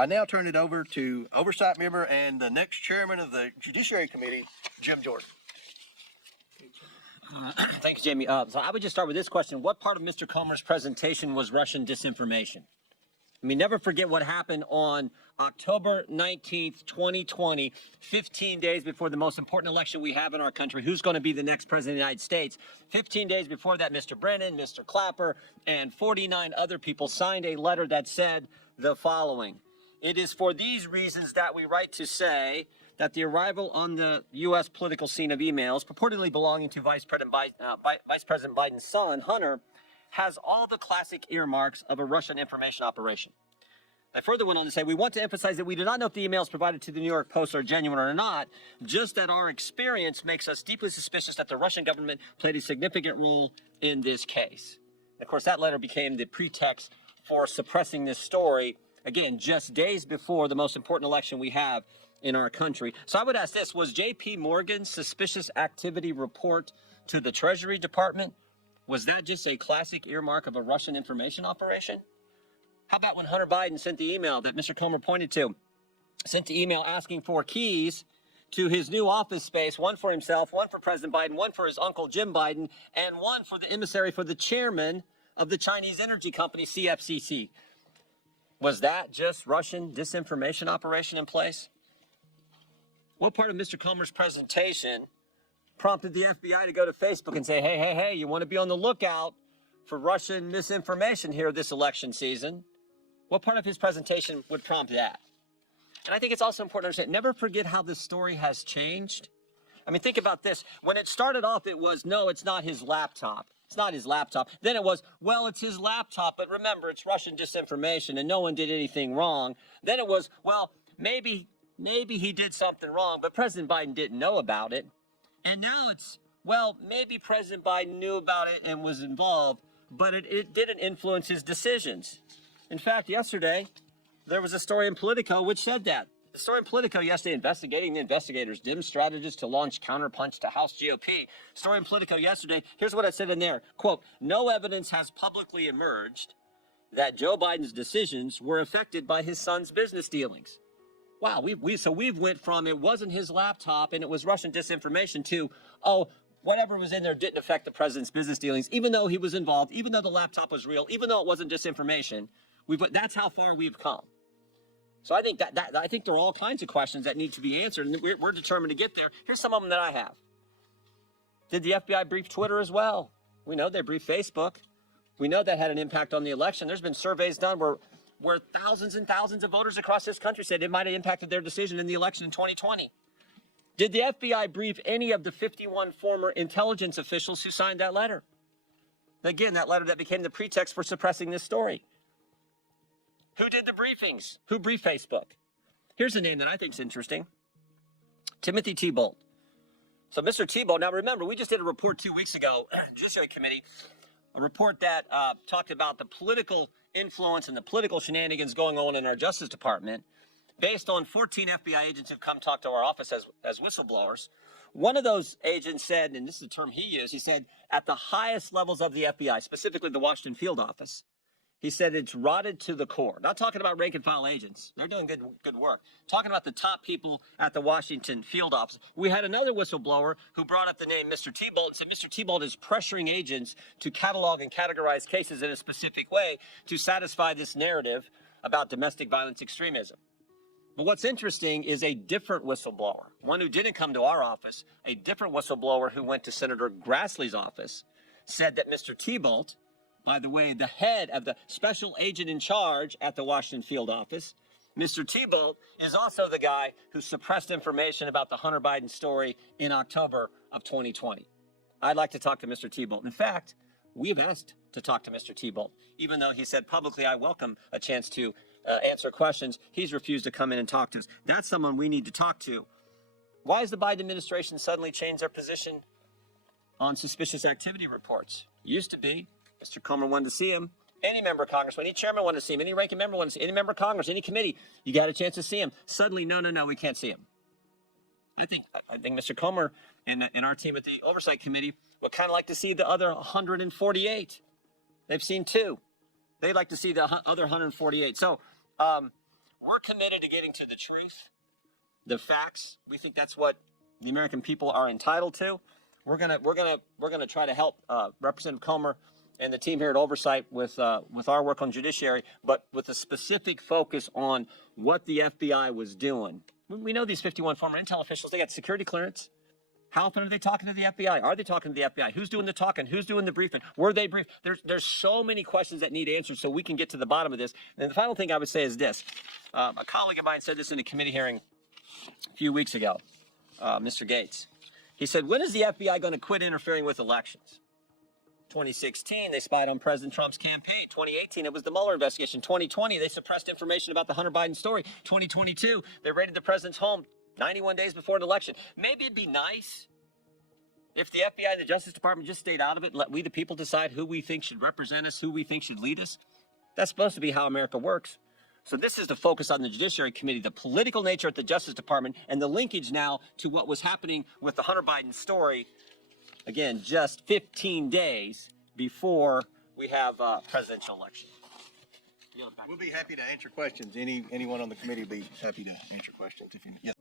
I now turn it over to Oversight Member and the next Chairman of the Judiciary Committee, Jim Jordan. Thank you, Jamie. So I would just start with this question. What part of Mr. Comer's presentation was Russian disinformation? I mean, never forget what happened on October 19th, 2020, 15 days before the most important election we have in our country. Who's going to be the next president of the United States? 15 days before that, Mr. Brennan, Mr. Clapper, and 49 other people signed a letter that said the following. It is for these reasons that we write to say that the arrival on the U.S. political scene of emails purportedly belonging to Vice President Biden's son, Hunter, has all the classic earmarks of a Russian information operation. I further went on to say, we want to emphasize that we do not know if the emails provided to the New York Post are genuine or not, just that our experience makes us deeply suspicious that the Russian government played a significant role in this case. And of course, that letter became the pretext for suppressing this story, again, just days before the most important election we have in our country. So I would ask this, was J.P. Morgan's suspicious activity report to the Treasury Department, was that just a classic earmark of a Russian information operation? How about when Hunter Biden sent the email that Mr. Comer pointed to, sent the email asking for keys to his new office space, one for himself, one for President Biden, one for his uncle Jim Biden, and one for the emissary for the chairman of the Chinese energy company, CFCC. Was that just Russian disinformation operation in place? What part of Mr. Comer's presentation prompted the FBI to go to Facebook and say, hey, you want to be on the lookout for Russian misinformation here this election season? What part of his presentation would prompt that? And I think it's also important to understand, never forget how this story has changed. I mean, think about this. When it started off, it was, no, it's not his laptop. It's not his laptop. Then it was, well, it's his laptop, but remember, it's Russian disinformation and no one did anything wrong. Then it was, well, maybe he did something wrong, but President Biden didn't know about it. And now it's, well, maybe President Biden knew about it and was involved, but it didn't influence his decisions. In fact, yesterday, there was a story in Politico which said that. The story in Politico yesterday, investigating the investigators, dim strategies to launch counterpunch to House GOP. Story in Politico yesterday, here's what it said in there. Quote, no evidence has publicly emerged that Joe Biden's decisions were affected by his son's business dealings. Wow, we've went from it wasn't his laptop and it was Russian disinformation to, oh, whatever was in there didn't affect the president's business dealings, even though he was involved, even though the laptop was real, even though it wasn't disinformation. That's how far we've come. So I think I think there are all kinds of questions that need to be answered, and we're determined to get there. Here's some of them that I have. Did the FBI brief Twitter as well? We know they briefed Facebook. We know that had an impact on the election. There's been surveys done where thousands and thousands of voters across this country said it might have impacted their decision in the election in 2020. Did the FBI brief any of the 51 former intelligence officials who signed that letter? Again, that letter that became the pretext for suppressing this story. Who did the briefings? Who briefed Facebook? Here's a name that I think is interesting. Timothy Thibault. So Mr. Thibault, now remember, we just did a report 2 weeks ago, Judiciary Committee, a report that talked about the political influence and the political shenanigans going on in our Justice Department based on 14 FBI agents who've come talk to our office as whistleblowers. One of those agents said, and this is the term he used, he said, at the highest levels of the FBI, specifically the Washington field office, he said it's rotted to the core. Not talking about rank and file agents. They're doing good work. Talking about the top people at the Washington field office. We had another whistleblower who brought up the name Mr. Thibault and said Mr. Thibault is pressuring agents to catalog and categorize cases in a specific way to satisfy this narrative about domestic violence extremism. But what's interesting is a different whistleblower, one who didn't come to our office, a different whistleblower who went to Senator Grassley's office, said that Mr. Thibault, by the way, the head of the special agent in charge at the Washington field office, Mr. Thibault is also the guy who suppressed information about the Hunter Biden story in October of 2020. I'd like to talk to Mr. Thibault. In fact, we've asked to talk to Mr. Thibault. Even though he said publicly, I welcome a chance to answer questions, he's refused to come in and talk to us. That's someone we need to talk to. Why has the Biden administration suddenly changed their position on suspicious activity reports? Used to be, Mr. Comer wanted to see him. Any member of Congress, any chairman wanted to see him, any ranking member wanted to see him, any member of Congress, any committee, you got a chance to see him. Suddenly, no, we can't see him. I think Mr. Comer and our team at the Oversight Committee would kind of like to see the other 148. They've seen two. They'd like to see the other 148. So We're committed to getting to the truth, the facts. We think that's what the American people are entitled to. We're gonna try to help Representative Comer and the team here at Oversight with our work on judiciary, but with a specific focus on what the FBI was doing. We know these 51 former intel officials, they got security clearance. How often are they talking to the FBI? Are they talking to the FBI? Who's doing the talking? Who's doing the briefing? Were they briefed? There's so many questions that need answered so we can get to the bottom of this. And the final thing I would say is this. A colleague of mine said this in a committee hearing a few weeks ago, Mr. Gates. He said, when is the FBI going to quit interfering with elections? 2016, they spied on President Trump's campaign. 2018, it was the Mueller investigation. 2020, they suppressed information about the Hunter Biden story. 2022, they raided the president's home 91 days before an election. Maybe it'd be nice if the FBI and the Justice Department just stayed out of it and let we the people decide who we think should represent us, who we think should lead us. That's supposed to be how America works. So this is the focus on the Judiciary Committee, the political nature at the Justice Department, and the linkage now to what was happening with the Hunter Biden story. Again, just 15 days before we have a presidential election. We'll be happy to answer questions. Anyone on the committee will be happy to answer questions if you. Yes.